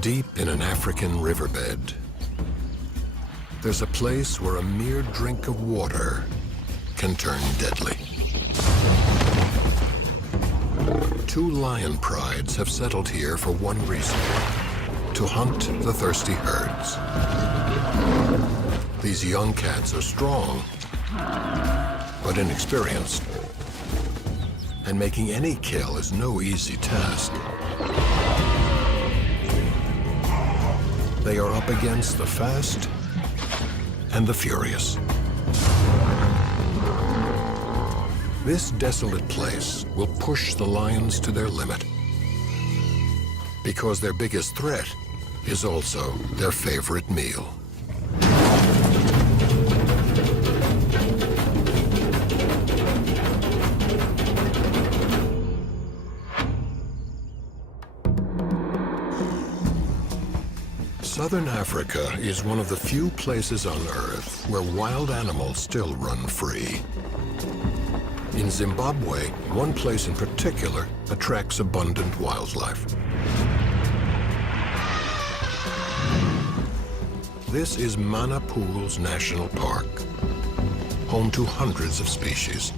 Deep in an African riverbed, there's a place where a mere drink of water can turn deadly. Two lion prides have settled here for one reason: to hunt the thirsty herds. These young cats are strong, but inexperienced, and making any kill is no easy task. They are up against the fast and the furious. This desolate place will push the lions to their limit, because their biggest threat is also their favorite meal. Southern Africa is one of the few places on Earth where wild animals still run free. In Zimbabwe, one place in particular attracts abundant wildlife. This is Mana Pools National Park, home to hundreds of species.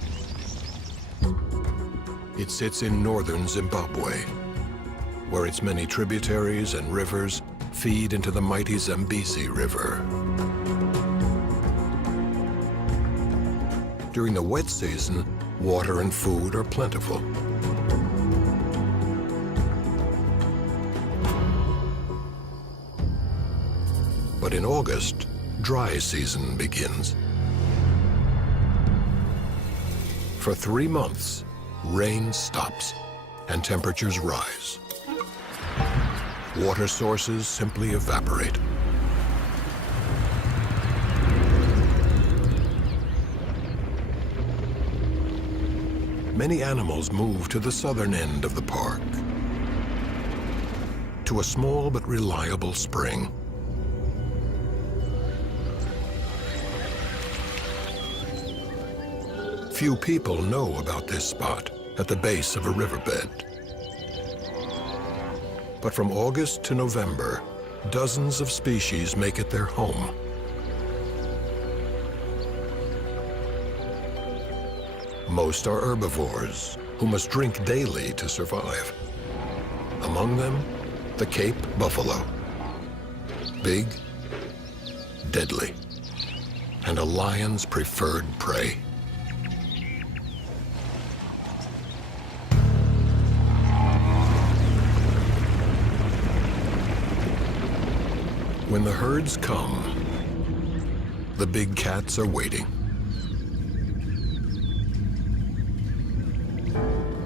It sits in northern Zimbabwe, where its many tributaries and rivers feed into the mighty Zambezi River. During the wet season, water and food are plentiful. But in August, dry season begins. For 3 months, rain stops and temperatures rise. Water sources simply evaporate. Many animals move to the southern end of the park, to a small but reliable spring. Few people know about this spot at the base of a riverbed. But from August to November, dozens of species make it their home. Most are herbivores who must drink daily to survive. Among them, the Cape buffalo. Big, deadly, and a lion's preferred prey. When the herds come, the big cats are waiting.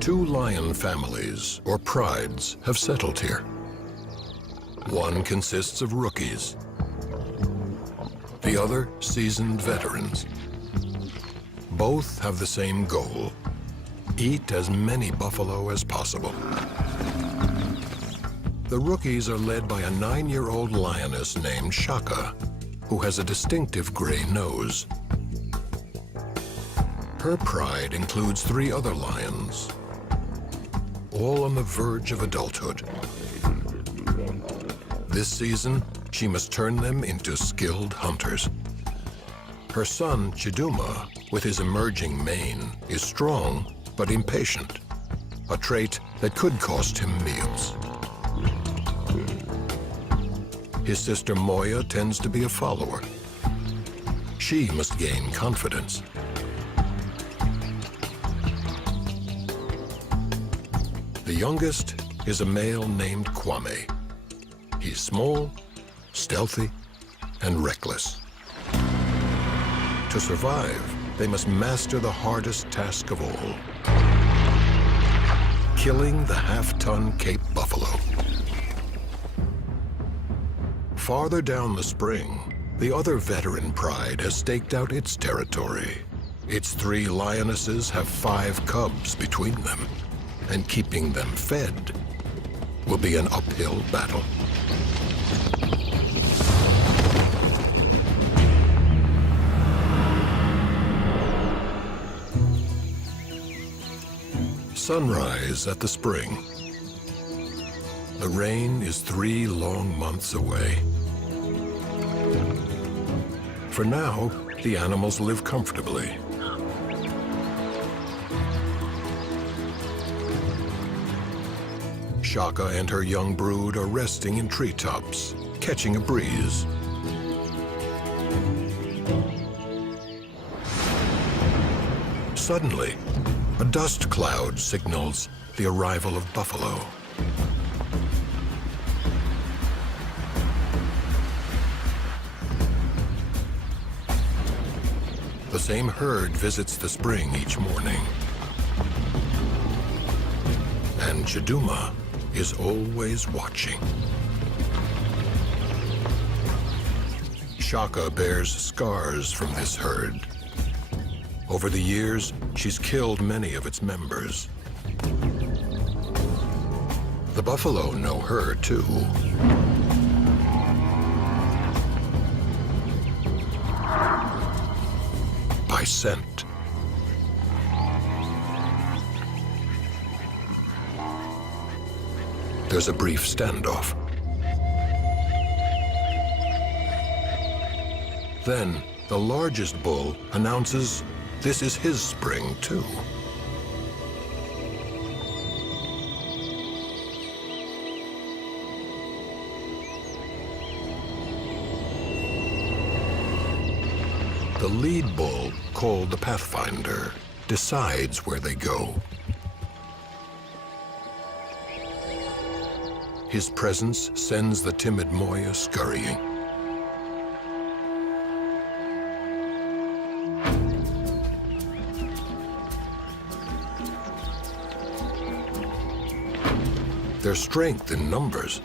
2 lion families, or prides, have settled here. One consists of rookies, the other seasoned veterans. Both have the same goal: eat as many buffalo as possible. The rookies are led by a 9-year-old lioness named Shaka, who has a distinctive gray nose. Her pride includes 3 other lions, all on the verge of adulthood. This season, she must turn them into skilled hunters. Her son, Chiduma, with his emerging mane, is strong but impatient, a trait that could cost him meals. His sister Moya tends to be a follower. She must gain confidence. The youngest is a male named Kwame. He's small, stealthy, and reckless. To survive, they must master the hardest task of all: killing the half-ton Cape buffalo. Farther down the spring, the other veteran pride has staked out its territory. Its 3 lionesses have 5 cubs between them, and keeping them fed will be an uphill battle. Sunrise at the spring. The rain is 3 long months away. For now, the animals live comfortably. Shaka and her young brood are resting in treetops, catching a breeze. Suddenly, a dust cloud signals the arrival of buffalo. The same herd visits the spring each morning. And Chiduma is always watching. Shaka bears scars from this herd. Over the years, she's killed many of its members. The buffalo know her, too. By scent. There's a brief standoff. Then, the largest bull announces this is his spring, too. The lead bull, called the Pathfinder, decides where they go. His presence sends the timid Moya scurrying. Their strength in numbers.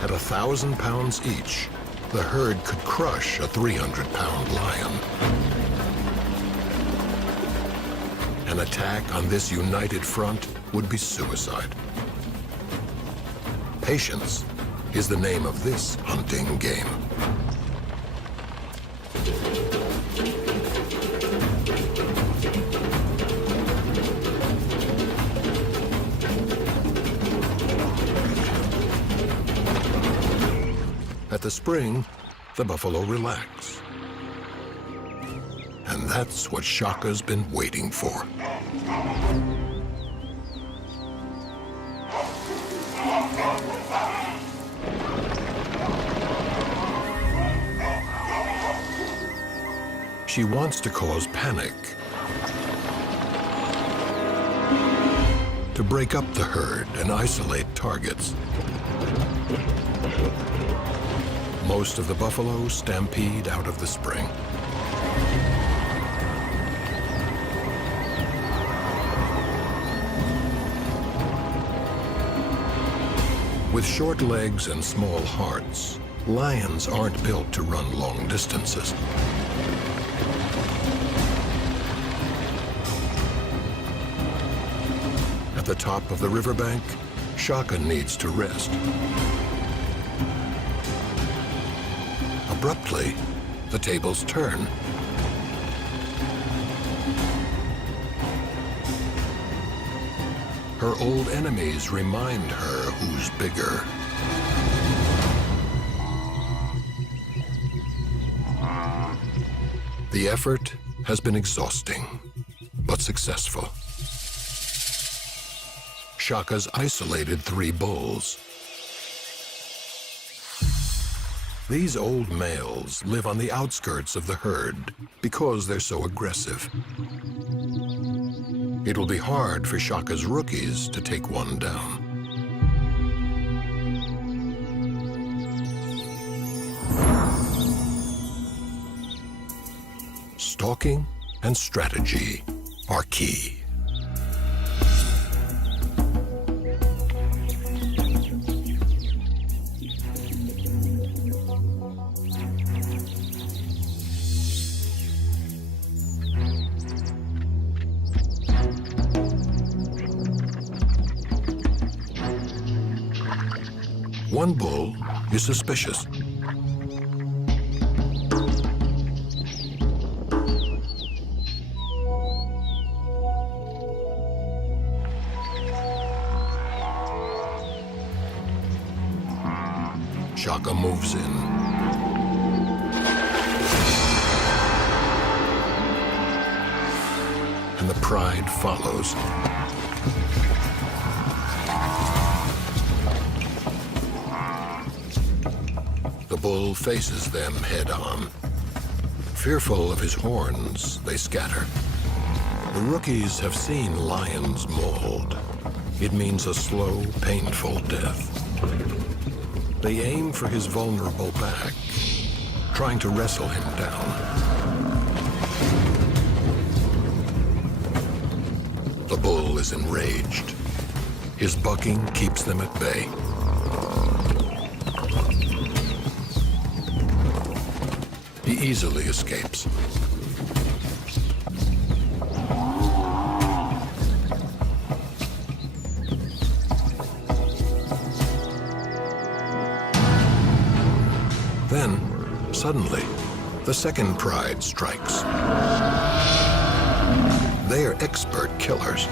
At 1,000 pounds each, the herd could crush a 300-pound lion. An attack on this united front would be suicide. Patience is the name of this hunting game. At the spring, the buffalo relax. And that's what Shaka's been waiting for. She wants to cause panic, to break up the herd and isolate targets. Most of the buffalo stampede out of the spring. With short legs and small hearts, lions aren't built to run long distances. At the top of the riverbank, Shaka needs to rest. Abruptly, the tables turn. Her old enemies remind her who's bigger. The effort has been exhausting, but successful. Shaka's isolated 3 bulls. These old males live on the outskirts of the herd because they're so aggressive. It will be hard for Shaka's rookies to take one down. Stalking and strategy are key. One bull is suspicious. Shaka moves in. And the pride follows. The bull faces them head-on. Fearful of his horns, they scatter. The rookies have seen lions mauled. It means a slow, painful death. They aim for his vulnerable back, trying to wrestle him down. The bull is enraged. His bucking keeps them at bay. He easily escapes. Then, suddenly, the second pride strikes. They are expert killers.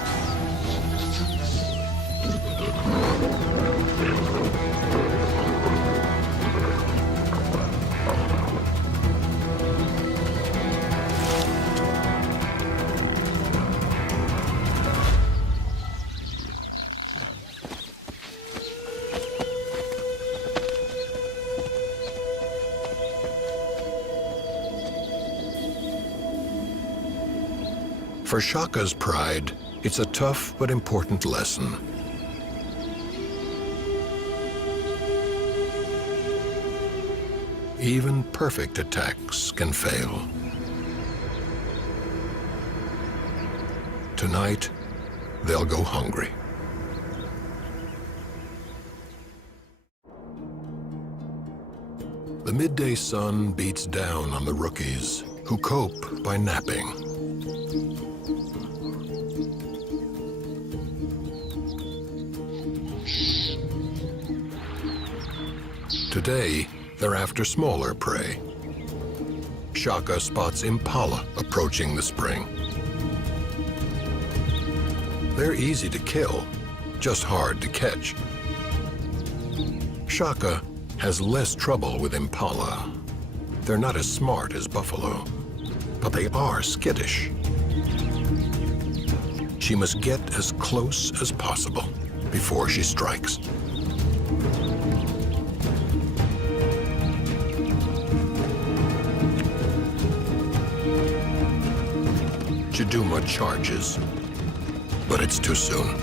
For Shaka's pride, it's a tough but important lesson. Even perfect attacks can fail. Tonight, they'll go hungry. The midday sun beats down on the rookies, who cope by napping. Today, they're after smaller prey. Shaka spots impala approaching the spring. They're easy to kill, just hard to catch. Shaka has less trouble with impala. They're not as smart as buffalo, but they are skittish. She must get as close as possible before she strikes. Chiduma charges, but it's too soon.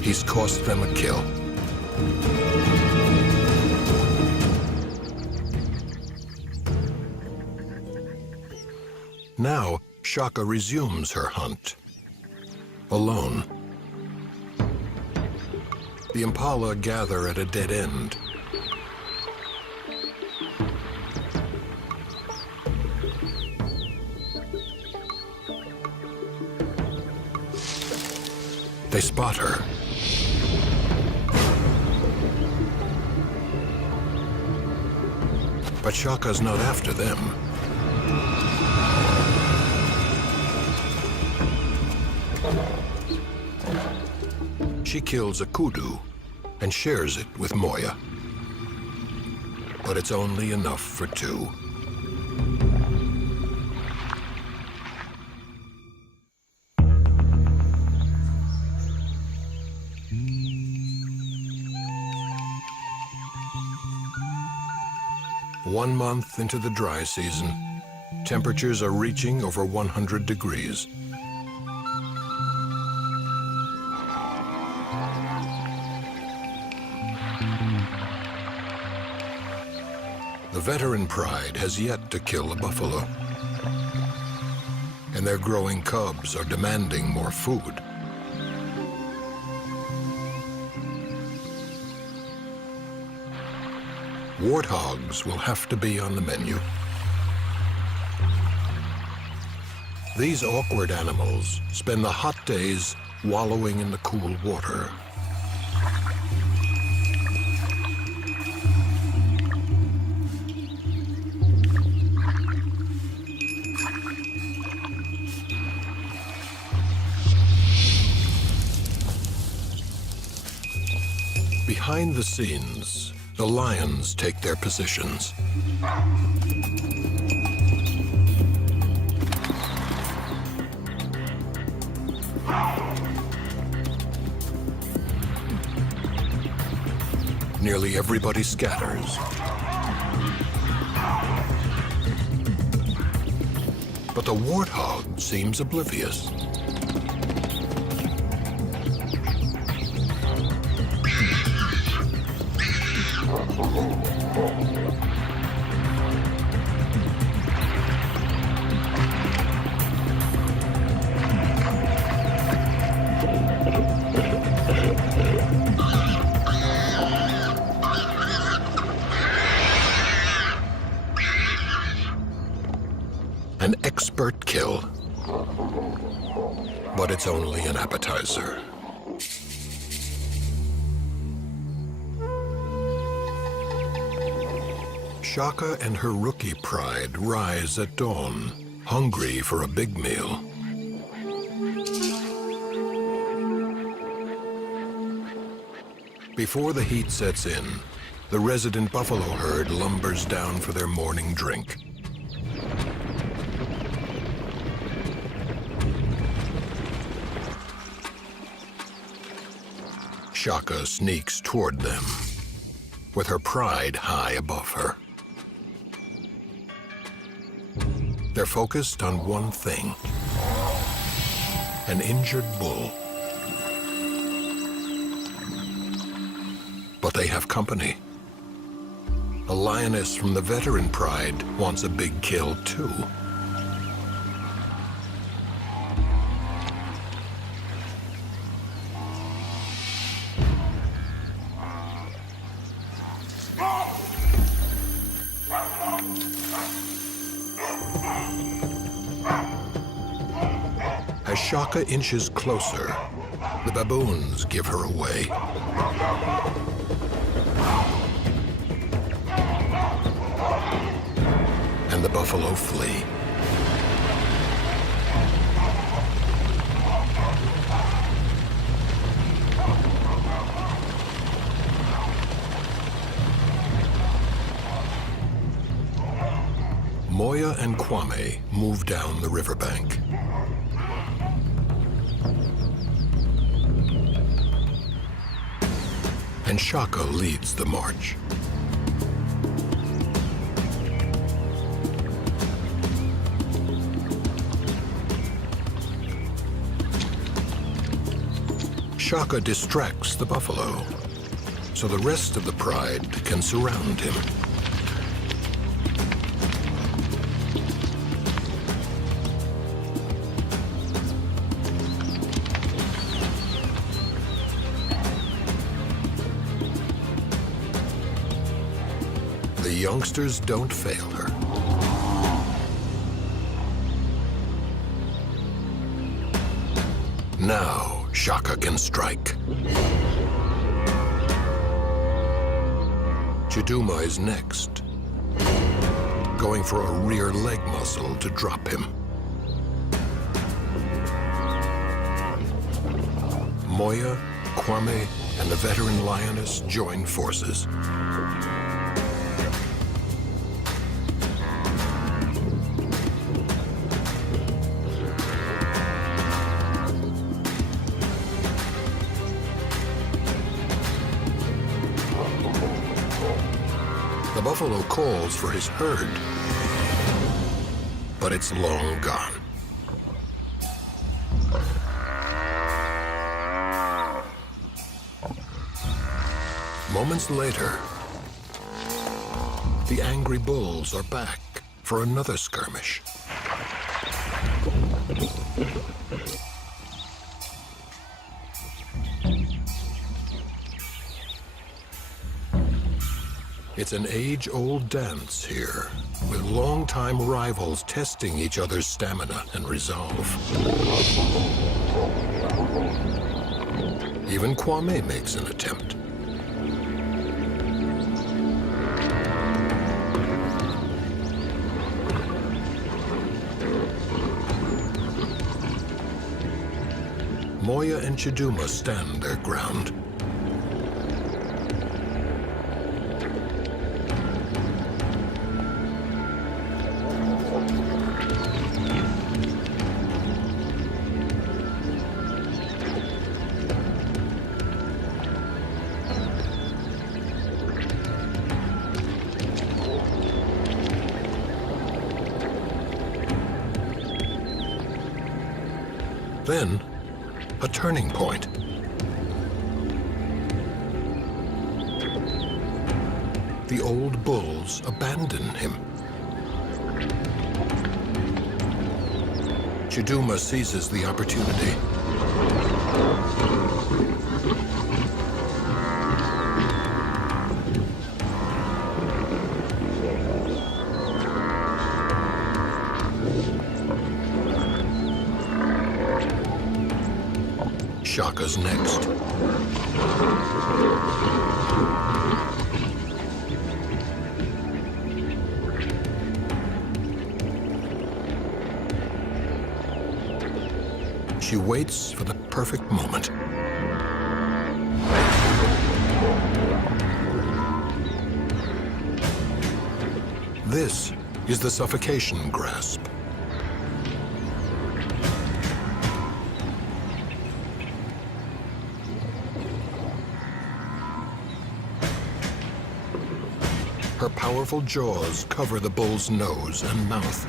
He's cost them a kill. Now, Shaka resumes her hunt, alone. The impala gather at a dead end. They spot her. But Shaka's not after them. She kills a kudu and shares it with Moya. But it's only enough for two. One month into the dry season, temperatures are reaching over 100 degrees. The veteran pride has yet to kill a buffalo, and their growing cubs are demanding more food. Warthogs will have to be on the menu. These awkward animals spend the hot days wallowing in the cool water. Behind the scenes, the lions take their positions. Nearly everybody scatters. But the warthog seems oblivious. An expert kill. But it's only an appetizer. Shaka and her rookie pride rise at dawn, hungry for a big meal. Before the heat sets in, the resident buffalo herd lumbers down for their morning drink. Shaka sneaks toward them, with her pride high above her. They're focused on one thing: an injured bull. But they have company. A lioness from the veteran pride wants a big kill too. As Shaka inches closer, the baboons give her away. And the buffalo flee. Moya and Kwame move down the riverbank. And Shaka leads the march. Shaka distracts the buffalo, so the rest of the pride can surround him. The youngsters don't fail her. Now, Shaka can strike. Chiduma is next, going for a rear leg muscle to drop him. Moya, Kwame, and the veteran lioness join forces. The buffalo calls for his herd, but it's long gone. Moments later, the angry bulls are back for another skirmish. It's an age-old dance here, with longtime rivals testing each other's stamina and resolve. Even Kwame makes an attempt. Moya and Chiduma stand their ground. Then, a turning point. The old bulls abandon him. Chiduma seizes the opportunity. Shaka's next. She waits for the perfect moment. This is the suffocation grasp. Her powerful jaws cover the bull's nose and mouth.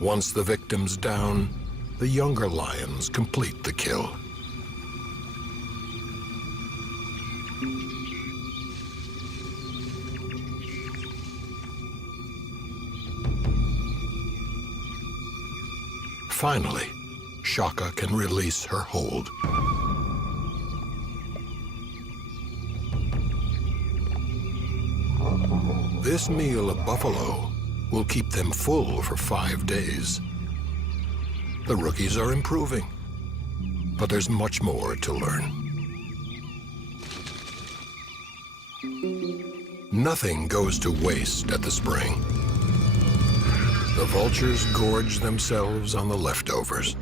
Once the victim's down, the younger lions complete the kill. Finally, Shaka can release her hold. This meal of buffalo will keep them full for 5 days. The rookies are improving, but there's much more to learn. Nothing goes to waste at the spring. The vultures gorge themselves on the leftovers.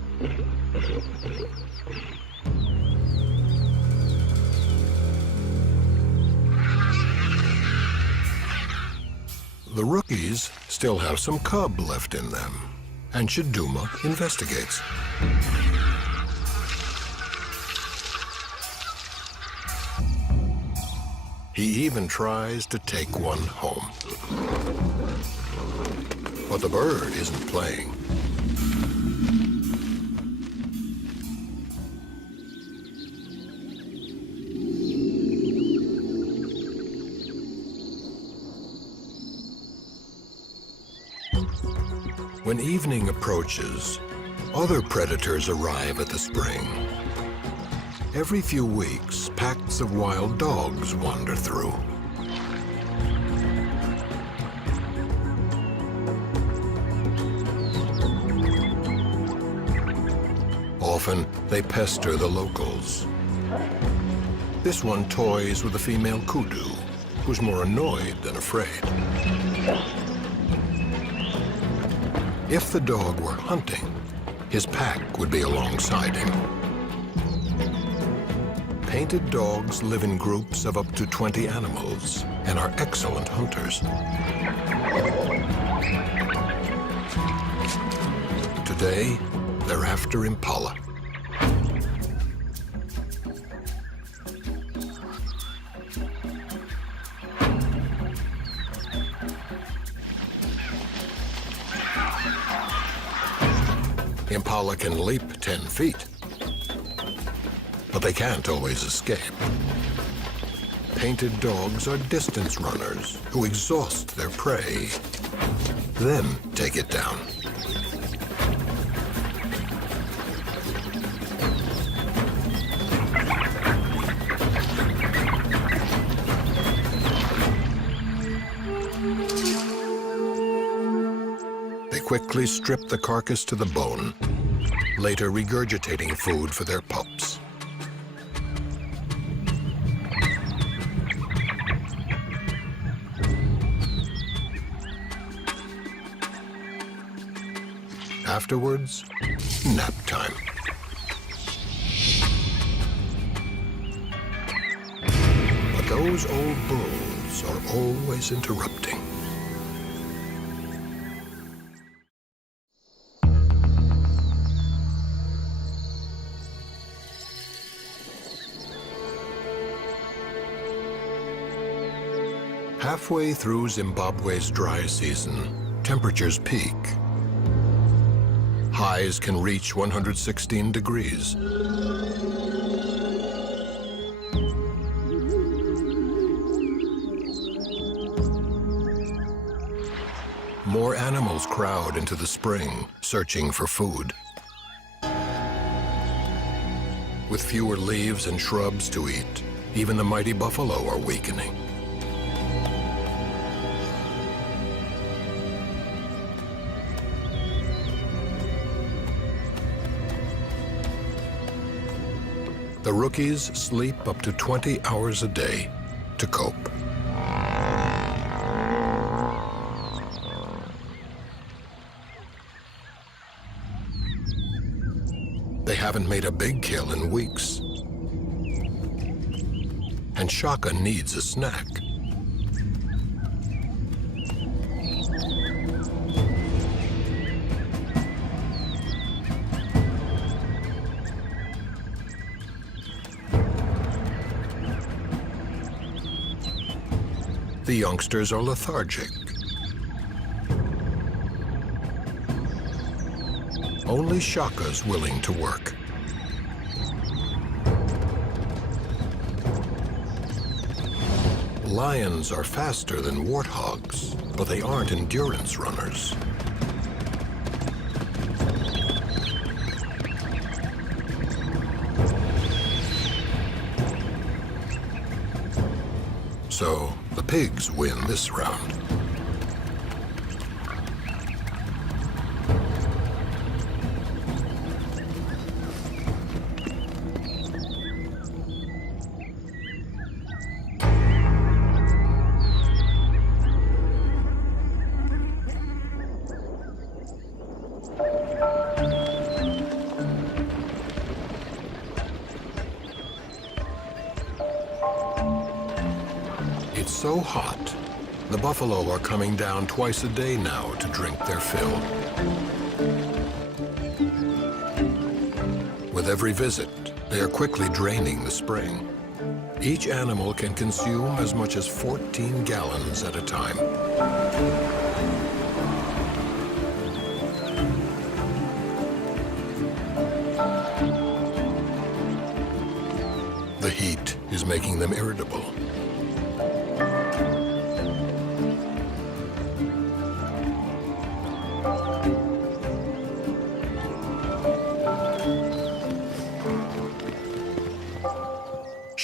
The rookies still have some cub left in them, and Chiduma investigates. He even tries to take one home. But the bird isn't playing. When evening approaches, other predators arrive at the spring. Every few weeks, packs of wild dogs wander through. Often, they pester the locals. This one toys with a female kudu, who's more annoyed than afraid. If the dog were hunting, his pack would be alongside him. Painted dogs live in groups of up to 20 animals and are excellent hunters. Today, they're after impala. Impala can leap 10 feet, but they can't always escape. Painted dogs are distance runners who exhaust their prey, then take it down. Quickly strip the carcass to the bone, later regurgitating food for their pups. Afterwards, nap time. those old bulls are always interrupting. Halfway through Zimbabwe's dry season, temperatures peak. Highs can reach 116 degrees. More animals crowd into the spring, searching for food. With fewer leaves and shrubs to eat, even the mighty buffalo are weakening. The rookies sleep up to 20 hours a day to cope. They haven't made a big kill in weeks. And Shaka needs a snack. The youngsters are lethargic. Only Shaka's willing to work. Lions are faster than warthogs, but they aren't endurance runners. So, the pigs win this round. It's so hot, the buffalo are coming down twice a day now to drink their fill. With every visit, they are quickly draining the spring. Each animal can consume as much as 14 gallons at a time. The heat is making them irritable.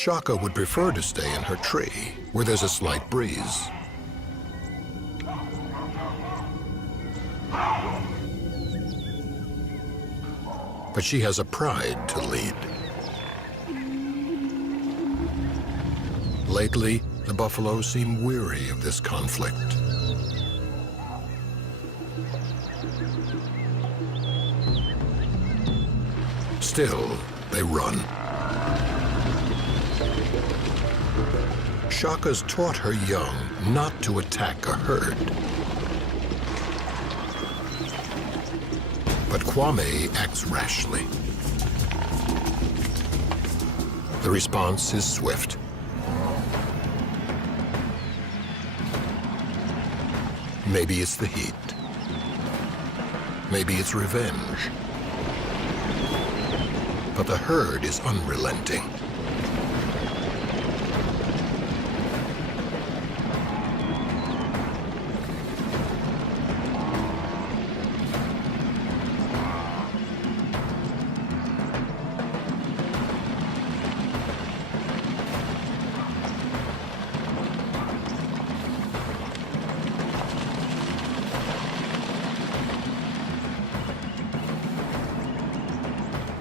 Shaka would prefer to stay in her tree, where there's a slight breeze. But she has a pride to lead. Lately, the buffalo seem weary of this conflict. Still, they run. Shaka's taught her young not to attack a herd. But Kwame acts rashly. The response is swift. Maybe it's the heat. Maybe it's revenge. But the herd is unrelenting.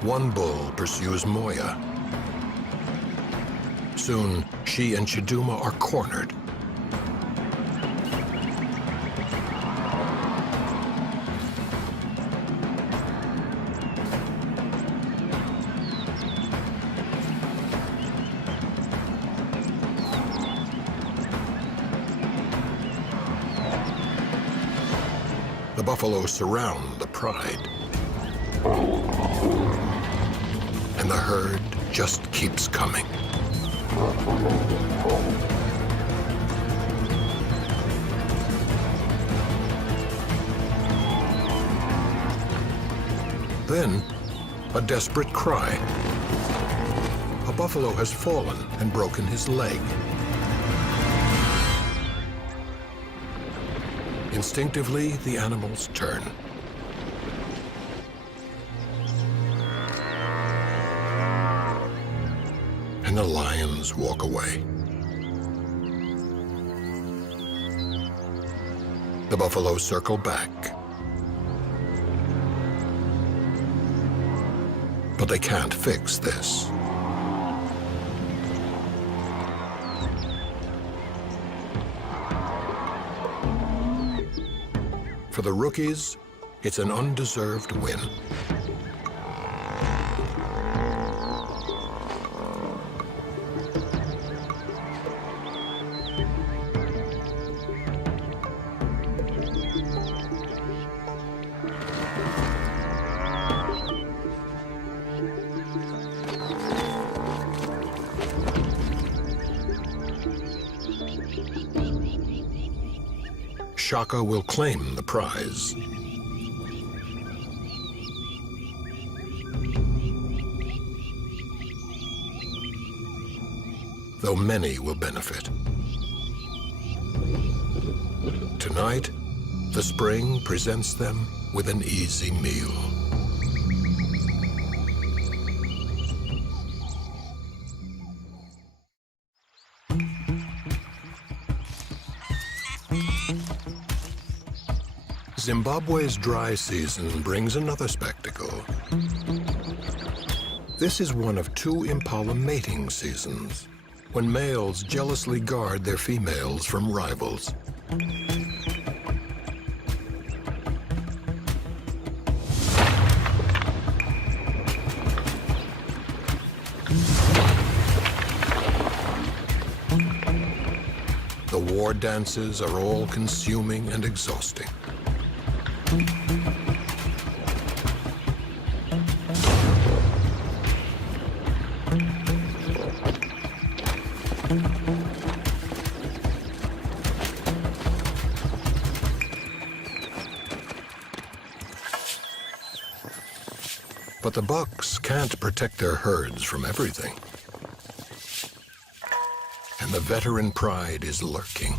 One bull pursues Moya. Soon, she and Chiduma are cornered. buffalo surround the pride. And the herd just keeps coming. Then, a desperate cry. A buffalo has fallen and broken his leg. Instinctively, the animals turn. And the lions walk away. The buffalo circle back. But they can't fix this. For the rookies, it's an undeserved win. Shaka will claim the prize. Though many will benefit. Tonight, the spring presents them with an easy meal. Zimbabwe's dry season brings another spectacle. This is one of two impala mating seasons, when males jealously guard their females from rivals. The war dances are all-consuming and exhausting. But the bucks can't protect their herds from everything. And the veteran pride is lurking.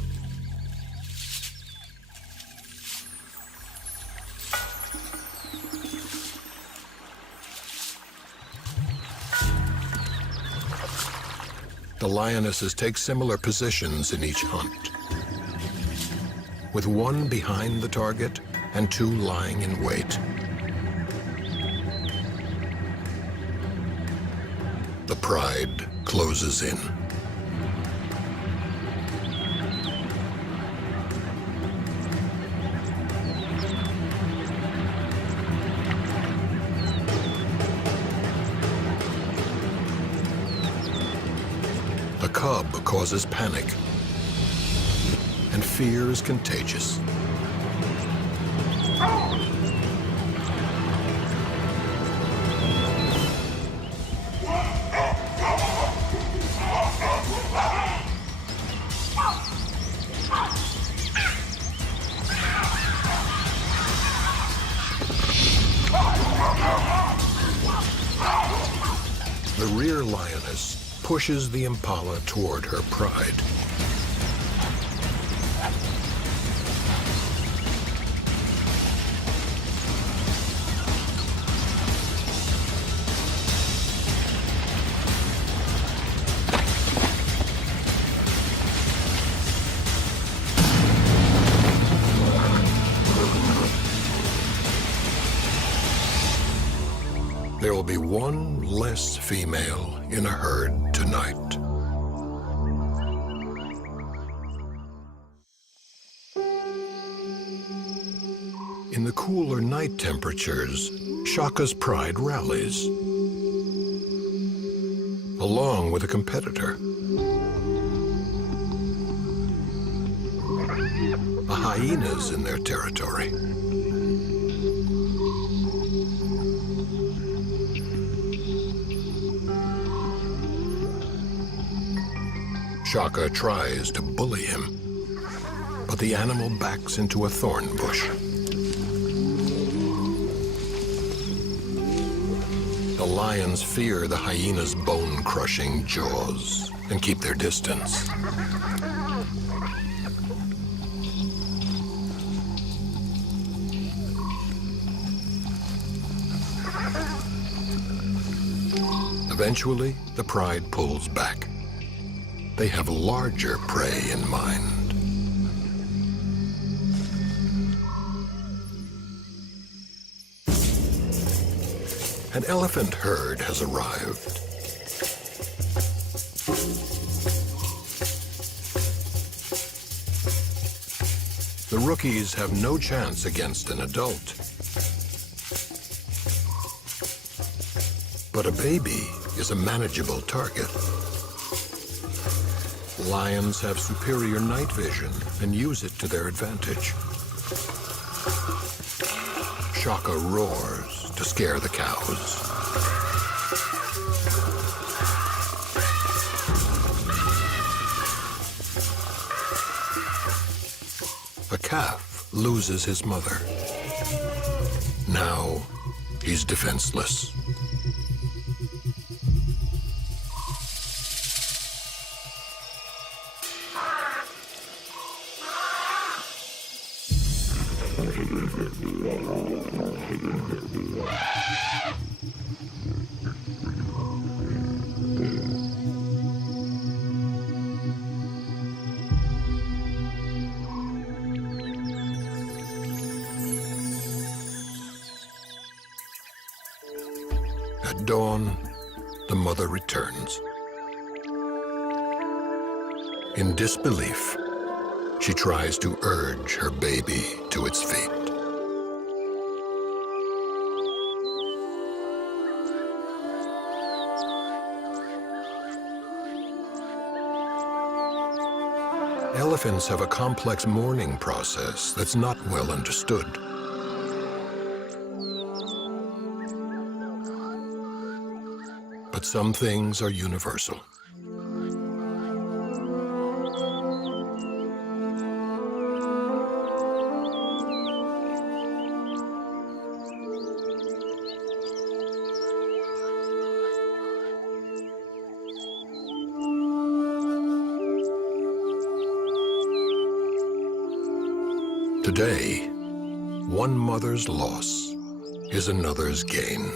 The lionesses take similar positions in each hunt, with one behind the target and two lying in wait. The pride closes in. The cub causes panic, and fear is contagious. The rear lioness pushes the impala toward her pride. There will be one less female in a herd tonight. In the cooler night temperatures, Shaka's pride rallies, along with a competitor. A hyena's in their territory. Shaka tries to bully him, but the animal backs into a thorn bush. The lions fear the hyena's bone-crushing jaws and keep their distance. Eventually, the pride pulls back. They have larger prey in mind. An elephant herd has arrived. The rookies have no chance against an adult. But a baby is a manageable target. Lions have superior night vision and use it to their advantage. Shaka roars to scare the cows. A calf loses his mother. Now he's defenseless. At dawn, the mother returns. In disbelief, she tries to urge her baby to its feet. Elephants have a complex mourning process that's not well understood. But some things are universal. Today, one mother's loss is another's gain.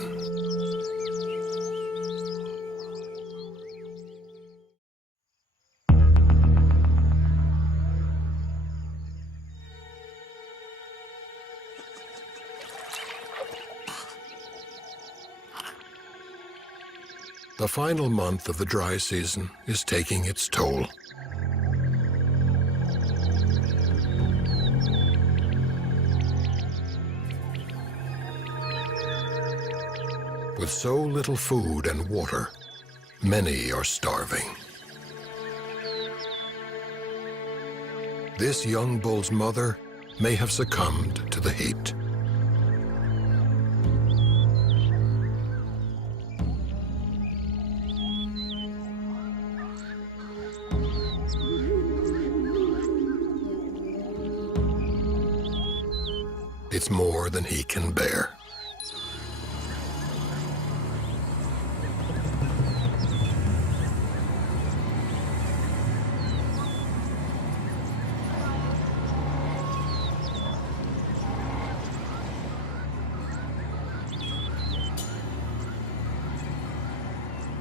The final month of the dry season is taking its toll. With so little food and water, many are starving. This young bull's mother may have succumbed to the heat. It's more than he can bear.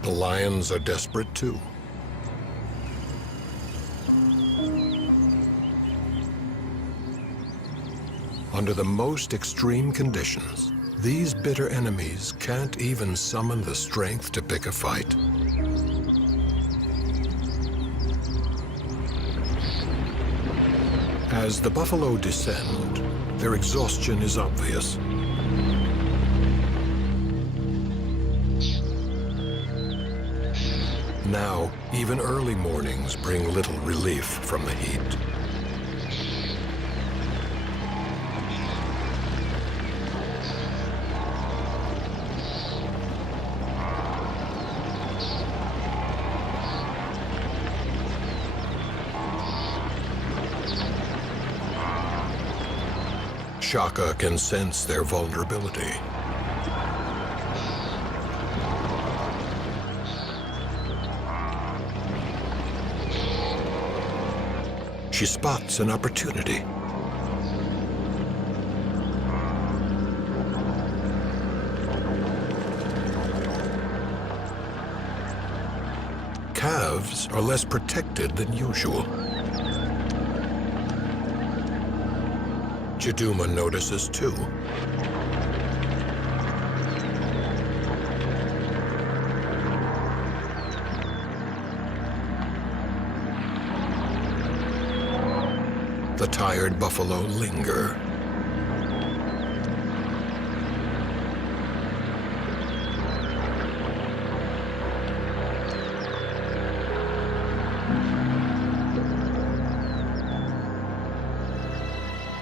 The lions are desperate too. Under the most extreme conditions, these bitter enemies can't even summon the strength to pick a fight. As the buffalo descend, their exhaustion is obvious. Now, even early mornings bring little relief from the heat. Shaka can sense their vulnerability. She spots an opportunity. Calves are less protected than usual. Chiduma notices too. The tired buffalo linger.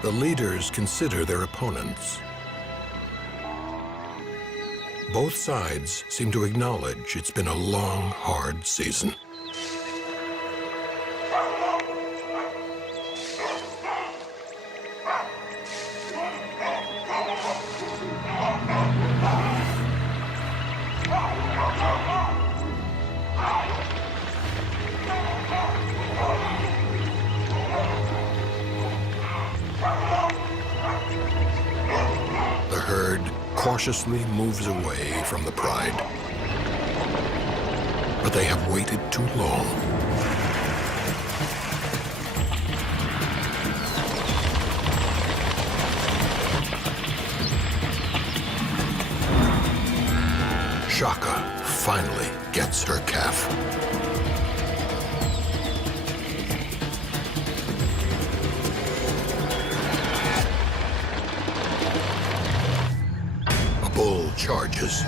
The leaders consider their opponents. Both sides seem to acknowledge it's been a long, hard season. Cautiously moves away from the pride. But they have waited too long. Shaka finally gets her calf. Bull charges,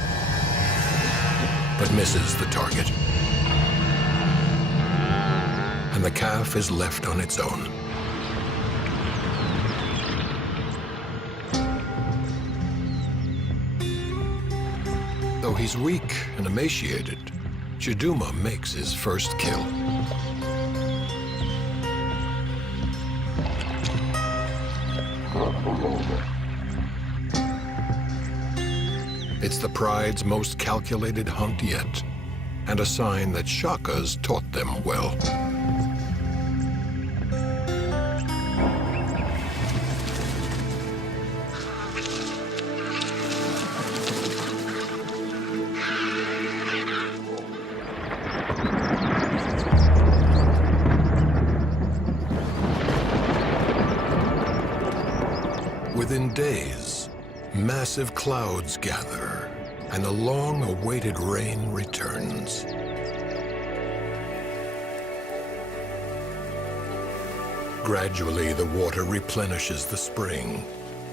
but misses the target. And the calf is left on its own. Though he's weak and emaciated, Chiduma makes his first kill. It's the pride's most calculated hunt yet, and a sign that Shaka's taught them well. Within days, massive clouds gather, and the long-awaited rain returns. Gradually, the water replenishes the spring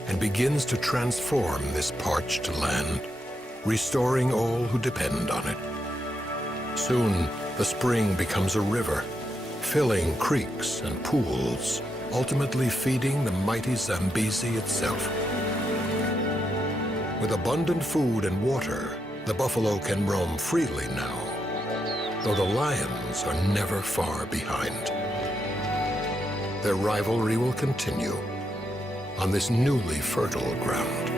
and begins to transform this parched land, restoring all who depend on it. Soon, the spring becomes a river, filling creeks and pools, ultimately feeding the mighty Zambezi itself. With abundant food and water, the buffalo can roam freely now, though the lions are never far behind. Their rivalry will continue on this newly fertile ground.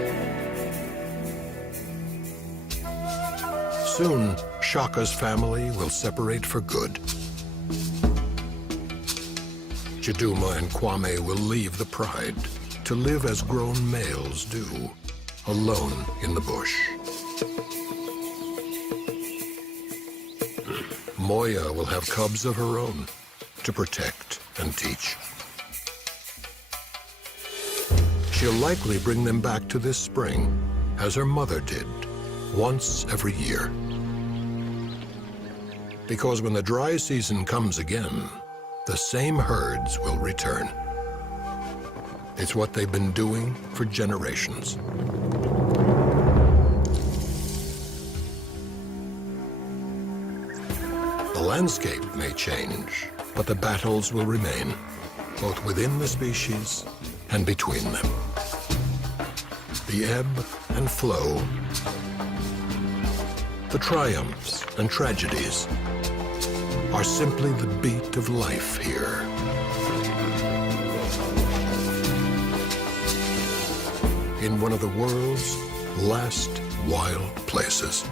Soon, Shaka's family will separate for good. Chiduma and Kwame will leave the pride to live as grown males do, alone in the bush. Moya will have cubs of her own to protect and teach. She'll likely bring them back to this spring, as her mother did, once every year. Because when the dry season comes again, the same herds will return. It's what they've been doing for generations. The landscape may change, but the battles will remain, both within the species and between them. The ebb and flow, the triumphs and tragedies, are simply the beat of life here. in one of the world's last wild places.